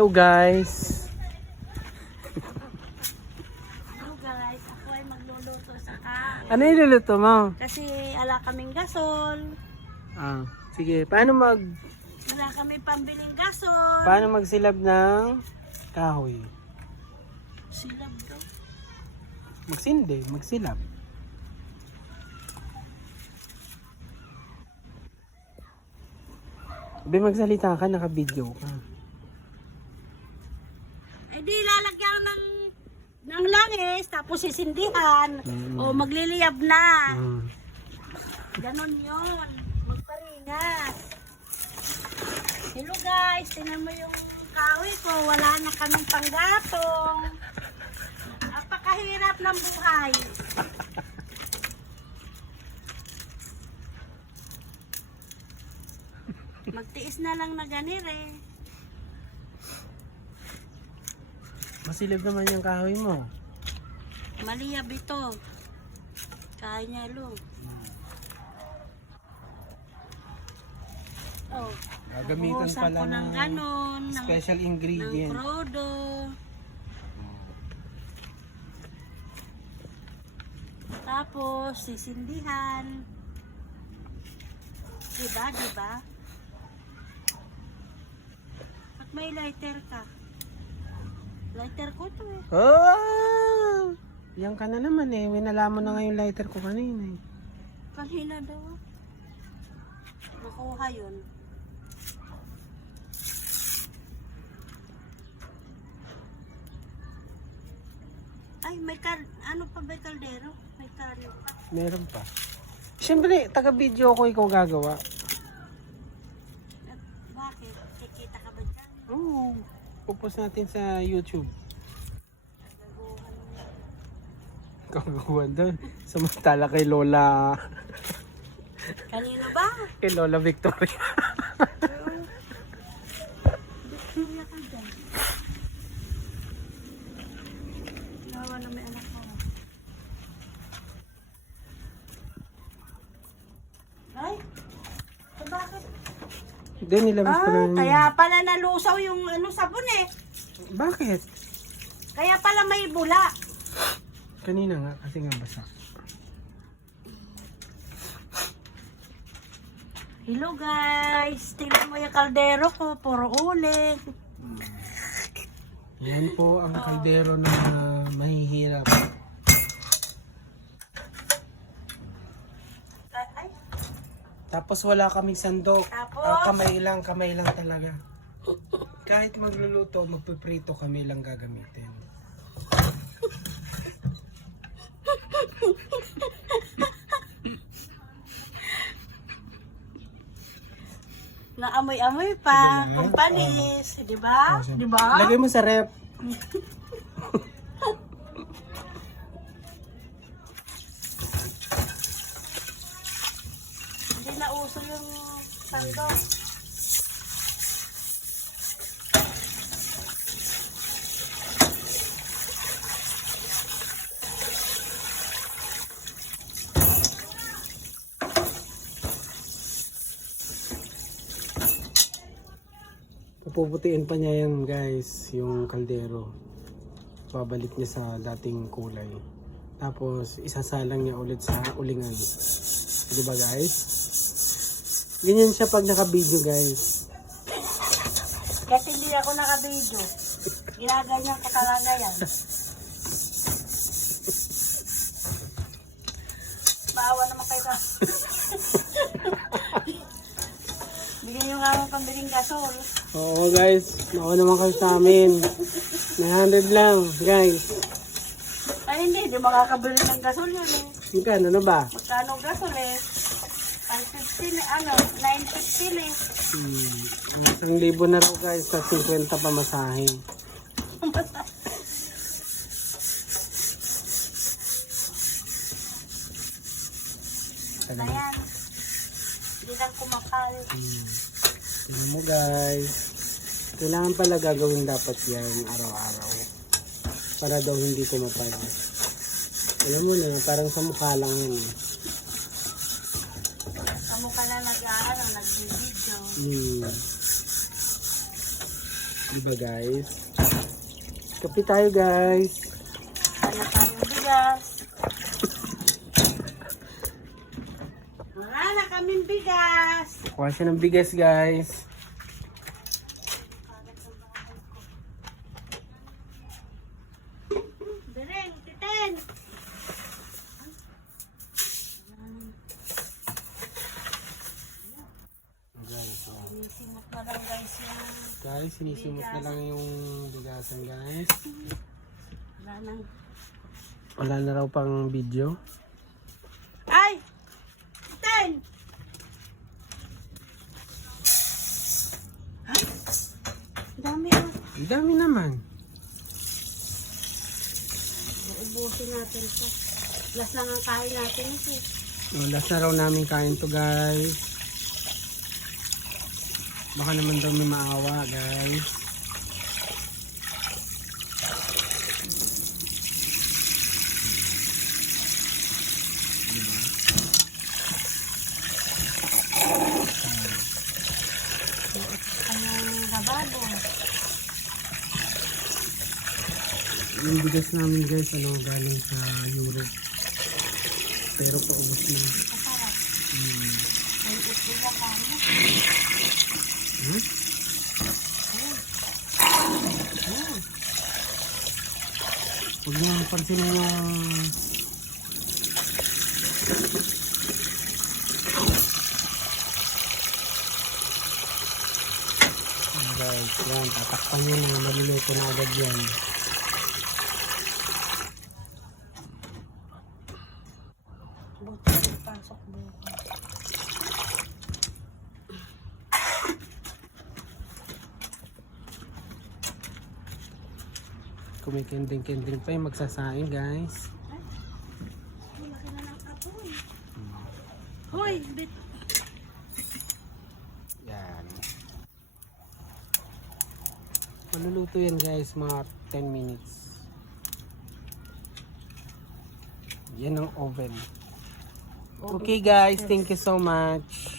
Hello guys. Hello guys, ako ay magluluto sa Ano iluluto mo? kasi ala kaming gasol. Sige. Wala kami pambiling gasol. Paano magsilab ng kahoy? Silab daw. Magsilab. Magsalita ka, naka-video ka. Eh di lalagyan ng langis, tapos sisindihan. O magliliyab na. Ganon yun. Magparingas. Hello guys, tingnan mo yung kahoy ko. Wala na kaming panggatong. Napakahirap ng buhay. Magtiis na lang na ganire. Masilab naman yung kahoy mo. Maliyab ito. Kaya niya lo. Oh, Gagamitan buhusan pala ko ng ganon, special ng ingredient. prodo. Tapos sisindihan. Diba? At may lighter ka. Lighter ko to eh. Oh! Yan ka na naman eh. Winala mo na nga yung lighter ko kanina eh. Kanina daw. Nakuha yun. Ay, ano pa ba kaldero? May karyo pa. Meron pa. Siyempre, taga-video ko ikaw gagawa. At bakit? Kikita ka ba dyan? Oo. Pupos natin sa YouTube. Nagaguhan mo. Kagawan doon. Samantala kay Lola. Kanino ba? Kay Lola Victoria. Victoria ka dyan. Nawa na may anak mo. Ay? So bakit? Hindi, nilabas ko na yun. Kaya pala nalusaw yung sabon eh. Bakit? Kaya pala may bula. Kanina nga, kasi nga basa. Hello guys, tingnan mo yung kaldero ko, puro uling. Yan po ang kaldero na mahihirap. Ay, Tapos wala kaming sandok. Tapos? Kamay lang talaga. Kahit magluluto, magpiprito kami lang gagamitin. naamoy-amoy pa, kung panis, di ba? Di ba? Lagay mo sa rep. Hindi na uso yung sandok. Puputiin pa niya yan guys, yung kaldero. Babalik niya sa dating kulay. Tapos isasalang niya ulit sa ulingan. Di ba guys? Ganyan siya pag naka-video guys. Kasi hindi ako naka-video. Ginaganyan ko talaga yan. Baawa naman kayo ka. Bigyan nyo nga akong pambiling gasol. Oo guys, mao naman kayo sa amin. 900 lang guys. Ay hindi, di makakabili ng gasol yun eh. Magkano na ba? Magkano gasol eh? 550 na, 950 eh. 1,000 na raw guys, sa 50 pa masahe. Ayan. Hindi lang kumakal. Tingnan mo guys. Kailangan pala gagawin dapat yan araw-araw. Para daw hindi kumapal. Alam mo na, parang sa mukha lang yan. Amo ka na nag-aaral, nag-video. Diba guys? Kape tayo guys. Wala tayong bigas. Wala na kaming bigas. Kuha siya ng bigas guys. Bereng, titen. Guys, oh. Sinisimot na lang guys yung Guys, sinisimot na lang yung bigasan guys. wala nang... Wala na raw pang video. Ay! Titen! Ay! Dami ah. Ang dami naman. Ubusin natin ito. Last lang ang kain natin ito. Last na raw namin kain to guys. Baka naman daw may maawa guys. Ang lababo. Yung bigas namin guys, ano, galing sa Europe. Pero paubos na. Masarap. May itlog pa mo. Hmm? Huwag niyo pansinin yung... Guys, yan, tatakpan nyo na, maluluto na agad yan. Buti yung pasok bukas. Kumikinding-kinding pa yung magsasaing guys. Laki na ng apoy. Hoy, bit. Yan. Maluluto yan guys, mga 10 minutes. Yan ang oven. Okay guys, thank you so much.